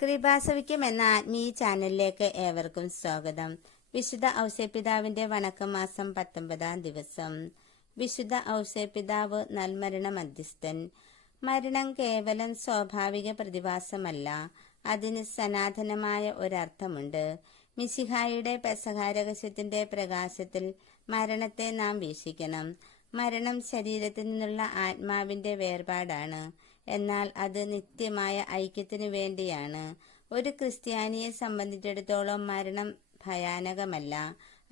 കൃപാസവിക്കും എന്ന ആത്മീയ ചാനലിലേക്ക് ഏവർക്കും സ്വാഗതം. വിശുദ്ധ ഔസേപിതാവിന്റെ വണക്കം മാസം പത്തൊമ്പതാം ദിവസം. വിശുദ്ധ ഔസേപിതാവ് നൽമരണ മധ്യസ്ഥൻ. മരണം കേവലം സ്വാഭാവിക പ്രതിഭാസമല്ല. അതിന് സനാതനമായ ഒരർത്ഥമുണ്ട്. മിശിഹായുടെ പെസഹാരകശത്തിന്റെ പ്രകാശത്തിൽ മരണത്തെ നാം വീക്ഷിക്കണം. മരണം ശരീരത്തിൽ നിന്നുള്ള ആത്മാവിന്റെ വേർപാടാണ്. എന്നാൽ അത് നിത്യമായ ഐക്യത്തിനു വേണ്ടിയാണ്. ഒരു ക്രിസ്ത്യാനിയെ സംബന്ധിച്ചിടത്തോളം മരണം ഭയാനകമല്ല.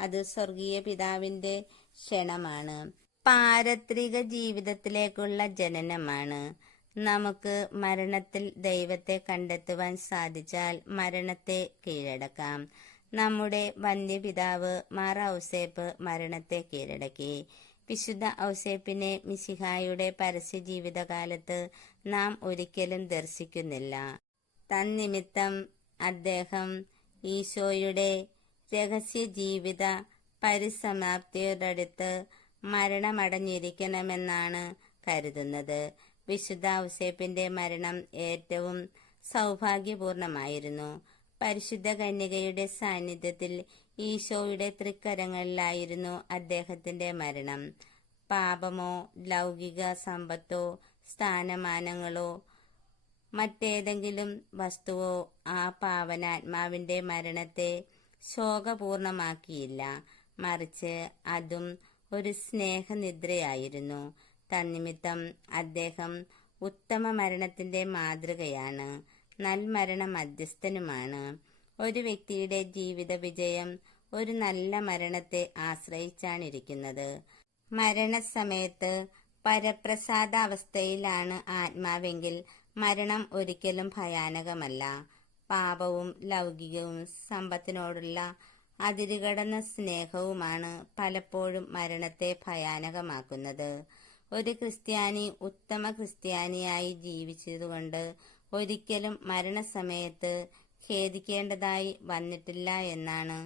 അത് സ്വർഗീയ പിതാവിന്റെ ക്ഷണമാണ്. പാരത്രിക ജീവിതത്തിലേക്കുള്ള ജനനമാണ്. നമുക്ക് മരണത്തിൽ ദൈവത്തെ കണ്ടെത്തുവാൻ സാധിച്ചാൽ മരണത്തെ കീഴടക്കാം. നമ്മുടെ വന്യപിതാവ് മാറ ഔസേപ്പ് മരണത്തെ കീഴടക്കി. വിശുദ്ധ ഔസേപ്പിനെ മിശിഹായുടെ പരസ്യ ജീവിതകാലത്ത് നാം ഒരിക്കലും ദർശിക്കുന്നില്ല. തന്നിമിത്തം അദ്ദേഹം ഈശോയുടെ രഹസ്യ ജീവിത പരിസമാപ്തിയോടടുത്ത് മരണമടഞ്ഞിരിക്കണമെന്നാണ് കരുതുന്നത്. വിശുദ്ധ ഔസേപ്പിന്റെ മരണം ഏറ്റവും സൗഭാഗ്യപൂർണമായിരുന്നു. പരിശുദ്ധ കന്യകയുടെ സാന്നിധ്യത്തിൽ ഈശോയുടെ തൃക്കരങ്ങളിലായിരുന്നു അദ്ദേഹത്തിന്റെ മരണം. പാപമോ ലൗകിക സമ്പത്തോ സ്ഥാനമാനങ്ങളോ മറ്റേതെങ്കിലും വസ്തുവോ ആ പാവനാത്മാവിന്റെ മരണത്തെ ശോകപൂർണമാക്കിയില്ല. മറിച്ച് അതും ഒരു സ്നേഹനിദ്രയായിരുന്നു. തന്നിമിത്തം അദ്ദേഹം ഉത്തമ മരണത്തിന്റെ മാതൃകയാണ്. നൽമരണ മധ്യസ്ഥനുമാണ് ഒരു വ്യക്തിയുടെ ജീവിത വിജയം ഒരു നല്ല മരണത്തെ ആശ്രയിച്ചാണിരിക്കുന്നത്. മരണസമയത്ത് പരപ്രസാദാവസ്ഥയിലാണ് ആത്മാവെങ്കിൽ മരണം ഒരിക്കലും ഭയാനകമല്ല. പാപവും ലൗകികവും സമ്പത്തിനോടുള്ള അതിരുകടന്ന സ്നേഹവുമാണ് പലപ്പോഴും മരണത്തെ ഭയാനകമാക്കുന്നത്. ഒരു ക്രിസ്ത്യാനി ഉത്തമ ക്രിസ്ത്യാനിയായി ജീവിച്ചതുകൊണ്ട് ഒരിക്കലും മരണസമയത്ത് ഖേദിക്കേണ്ടതായി വന്നിട്ടില്ല എന്നാണ്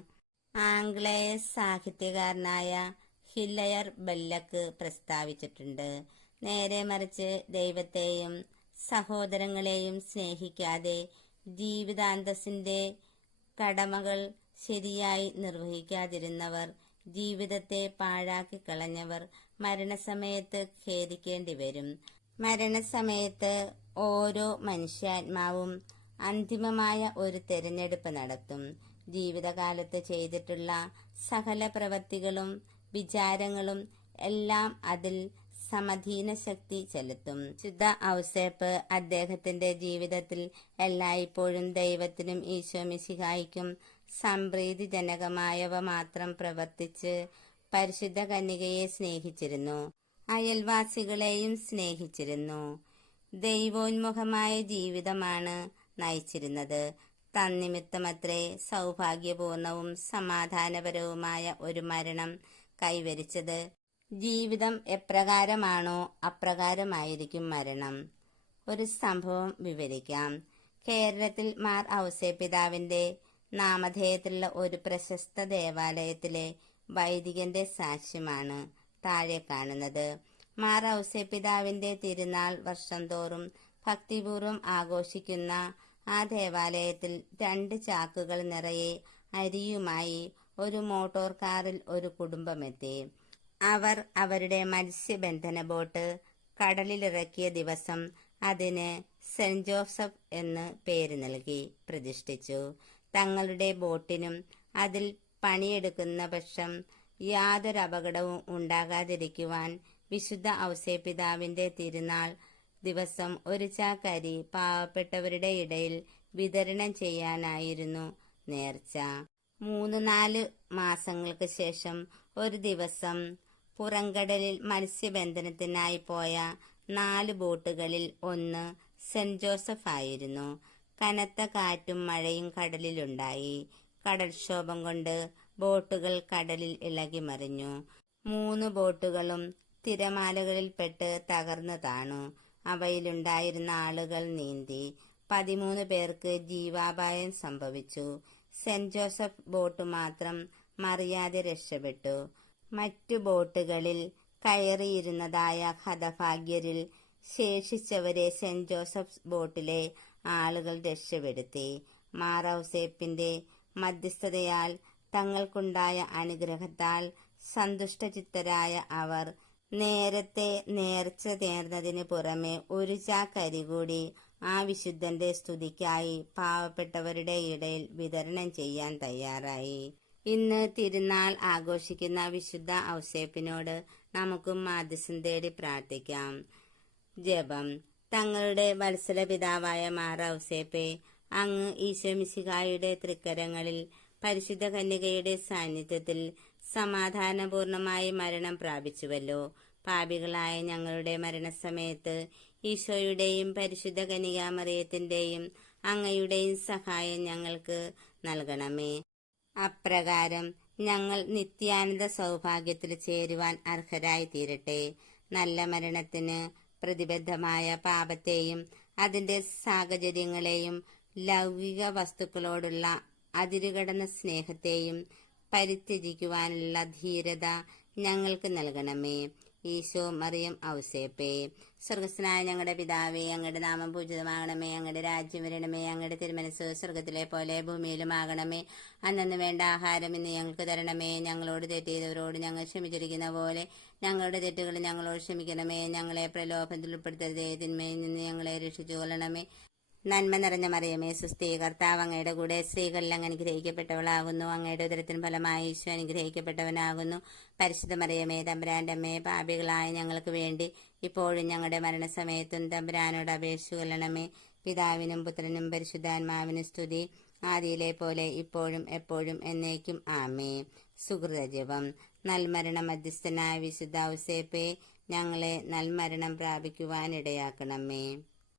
ആംഗ്ലേയ സാഹിത്യകാരനായ ഹില്ലയർ ബെല്ലക്ക് പ്രസ്താവിച്ചിട്ടുണ്ട്. നേരെ മറിച്ച് ദൈവത്തെയും സഹോദരങ്ങളെയും സ്നേഹിക്കാതെ ജീവിതാന്തസ്സിന്റെ കടമകൾ ശരിയായി നിർവഹിക്കാതിരുന്നവർ ജീവിതത്തെ പാഴാക്കി കളഞ്ഞവർ മരണസമയത്ത് ഖേദിക്കേണ്ടി വരും. മരണസമയത്ത് ഓരോ മനുഷ്യാത്മാവും അന്തിമമായ ഒരു തെരഞ്ഞെടുപ്പ് നടത്തും. ജീവിതകാലത്ത് ചെയ്തിട്ടുള്ള സകല പ്രവൃത്തികളും വിചാരങ്ങളും എല്ലാം അതിൽ സമധീന ശക്തി ചെലുത്തും. ശുദ്ധ ഔസേപ്പ് അദ്ദേഹത്തിന്റെ ജീവിതത്തിൽ എല്ലായ്പ്പോഴും ദൈവത്തിനും ഈശോ മിശിഹായിക്കും സംപ്രീതിജനകമായവ മാത്രം പ്രവർത്തിച്ച് പരിശുദ്ധ കന്യകയെ സ്നേഹിച്ചിരുന്നു. അയൽവാസികളെയും സ്നേഹിച്ചിരുന്നു. ദൈവോന്മുഖമായ ജീവിതമാണ് നയിച്ചിരുന്നത്. തന്നിമിത്തമത്രേ സൗഭാഗ്യപൂർണവും സമാധാനപരവുമായ ഒരു മരണം കൈവരിച്ചത് ജീവിതം എപ്രകാരമാണോ അപ്രകാരമായിരിക്കും മരണം. ഒരു സംഭവം വിവരിക്കാം. കേരളത്തിൽ മാർ ഔസേപിതാവിന്റെ നാമധേയത്തിലുള്ള ഒരു പ്രശസ്ത ദേവാലയത്തിലെ വൈദികന്റെ സാക്ഷ്യമാണ് താഴെ കാണുന്നത്. മാർ പിതാവിന്റെ തിരുനാൾ വർഷം തോറും ഭക്തിപൂർവം ആഘോഷിക്കുന്ന ആ ദേവാലയത്തിൽ രണ്ട് ചാക്കുകൾ നിറയെ അരിയുമായി ഒരു മോട്ടോർ കാറിൽ ഒരു കുടുംബമെത്തി. അവർ അവരുടെ മത്സ്യബന്ധന ബോട്ട് കടലിലിറക്കിയ ദിവസം അതിന് സെന്റ് ജോസഫ് എന്ന് പേര് നൽകി പ്രതിഷ്ഠിച്ചു. തങ്ങളുടെ ബോട്ടിനും അതിൽ പണിയെടുക്കുന്ന പക്ഷം യാതൊരു അപകടവും ഉണ്ടാകാതിരിക്കുവാൻ വിശുദ്ധ ഔസേപിതാവിന്റെ തിരുനാൾ ദിവസം ഒരു ചാക്കരി പാവപ്പെട്ടവരുടെ ഇടയിൽ വിതരണം ചെയ്യാനായിരുന്നു നേർച്ച. മൂന്ന് നാല് മാസങ്ങൾക്ക് ശേഷം ഒരു ദിവസം പുറംകടലിൽ മത്സ്യബന്ധനത്തിനായി പോയ നാല് ബോട്ടുകളിൽ ഒന്ന് സെന്റ് ജോസഫ് ആയിരുന്നു. കനത്ത കാറ്റും മഴയും കടലിലുണ്ടായി. കടൽക്ഷോഭം കൊണ്ട് ബോട്ടുകൾ കടലിൽ ഇളകി മറിഞ്ഞു മൂന്ന് ബോട്ടുകളും തിരമാലകളിൽപ്പെട്ട് തകർന്നു താണു അവയിലുണ്ടായിരുന്ന ആളുകൾ നീന്തി പതിമൂന്ന് പേർക്ക് ജീവാപായം സംഭവിച്ചു. സെന്റ് ജോസഫ് ബോട്ട് മാത്രം മറിയാതെ രക്ഷപ്പെട്ടു. മറ്റു ബോട്ടുകളിൽ കയറിയിരുന്നതായ ഹതഭാഗ്യരിൽ ശേഷിച്ചവരെ സെന്റ് ജോസഫ് ബോട്ടിലെ ആളുകൾ രക്ഷപ്പെടുത്തി. മാറൌസേപ്പിന്റെ മധ്യസ്ഥതയാൽ തങ്ങൾക്കുണ്ടായ അനുഗ്രഹത്താൽ സന്തുഷ്ടചിത്തരായ അവർ നേരത്തെ നേർച്ച നേർന്നതിന് പുറമെ ഒരു ചാക്കരി കൂടി ആ വിശുദ്ധന്റെ സ്തുതിക്കായി പാവപ്പെട്ടവരുടെ ഇടയിൽ വിതരണം ചെയ്യാൻ തയ്യാറായി. ഇന്ന് തിരുനാൾ ആഘോഷിക്കുന്ന വിശുദ്ധ ഔസേപ്പിനോട് നമുക്കും മാധ്യസം തേടി പ്രാർത്ഥിക്കാം. ജപം. തങ്ങളുടെ വത്സല പിതാവായ മാറ ഔസേപ്പെ അങ്ങ് ഈശോമിശിഹായുടെ തൃക്കരങ്ങളിൽ പരിശുദ്ധ കന്യകയുടെ സാന്നിധ്യത്തിൽ സമാധാനപൂർണമായി മരണം പ്രാപിച്ചുവല്ലോ. പാപികളായ ഞങ്ങളുടെ മരണസമയത്ത് ഈശോയുടെയും പരിശുദ്ധ കനികാമറിയത്തിന്റെയും അങ്ങയുടെയും സഹായം ഞങ്ങൾക്ക് നൽകണമേ. അപ്രകാരം ഞങ്ങൾ നിത്യാനന്ദ സൗഭാഗ്യത്തിൽ ചേരുവാൻ അർഹരായി തീരട്ടെ. നല്ല മരണത്തിന് പ്രതിബദ്ധമായ പാപത്തെയും അതിന്റെ സാഹചര്യങ്ങളെയും ലൗകിക വസ്തുക്കളോടുള്ള അതിരുകടന്ന സ്നേഹത്തെയും പരിത്യജിക്കുവാനുള്ള ധീരത ഞങ്ങൾക്ക് നൽകണമേ. ഈശോ മറിയം ഔസേപ്പേ സ്വർഗസ്നായ ഞങ്ങളുടെ പിതാവേ അങ്ങയുടെ നാമം പൂജിതമാകണമേ. അങ്ങയുടെ രാജ്യം വരണമേ. അങ്ങയുടെ തിരുമനസ് സ്വർഗത്തിലെ പോലെ ഭൂമിയിലുമാകണമേ. അന്നു വേണ്ട ആഹാരം ഇന്ന് ഞങ്ങൾക്ക് തരണമേ. ഞങ്ങളോട് തെറ്റ് ചെയ്തവരോട് ഞങ്ങൾ ക്ഷമിച്ചിരിക്കുന്ന പോലെ ഞങ്ങളുടെ തെറ്റുകൾ ഞങ്ങളോട് ക്ഷമിക്കണമേ. ഞങ്ങളെ പ്രലോഭനത്തിൽ ഉൾപ്പെടുത്തരുതേ. തിന്മയിൽ നിന്ന് ഞങ്ങളെ രക്ഷിച്ചു കൊള്ളണമേ നന്മ നിറഞ്ഞ മറിയമേ സുസ്ഥീ കർത്താവ് അങ്ങയുടെ കൂടെ സ്ത്രീകളിൽ അങ്ങ് അനുഗ്രഹിക്കപ്പെട്ടവളാകുന്നു. അങ്ങയുടെ ഉദരത്തിന് ഫലമായി ഈശോ അനുഗ്രഹിക്കപ്പെട്ടവനാകുന്നു. പരിശുദ്ധ മറിയമേ തമ്പുരാന്റെ അമ്മയെ പാപികളായ ഞങ്ങൾക്ക് വേണ്ടി ഇപ്പോഴും ഞങ്ങളുടെ മരണസമയത്തും തമ്പുരാനോട് അപേക്ഷിച്ചു കൊല്ലണമേ. പിതാവിനും പുത്രനും പരിശുദ്ധാത്മാവിനും സ്തുതി. ആദിയിലെ പോലെ ഇപ്പോഴും എപ്പോഴും എന്നേക്കും ആമേ സുഹൃതജപം നൽമരണ മധ്യസ്ഥനായ വിശുദ്ധ ഔസേപ്പെ ഞങ്ങളെ നൽമരണം പ്രാപിക്കുവാനിടയാക്കണമേ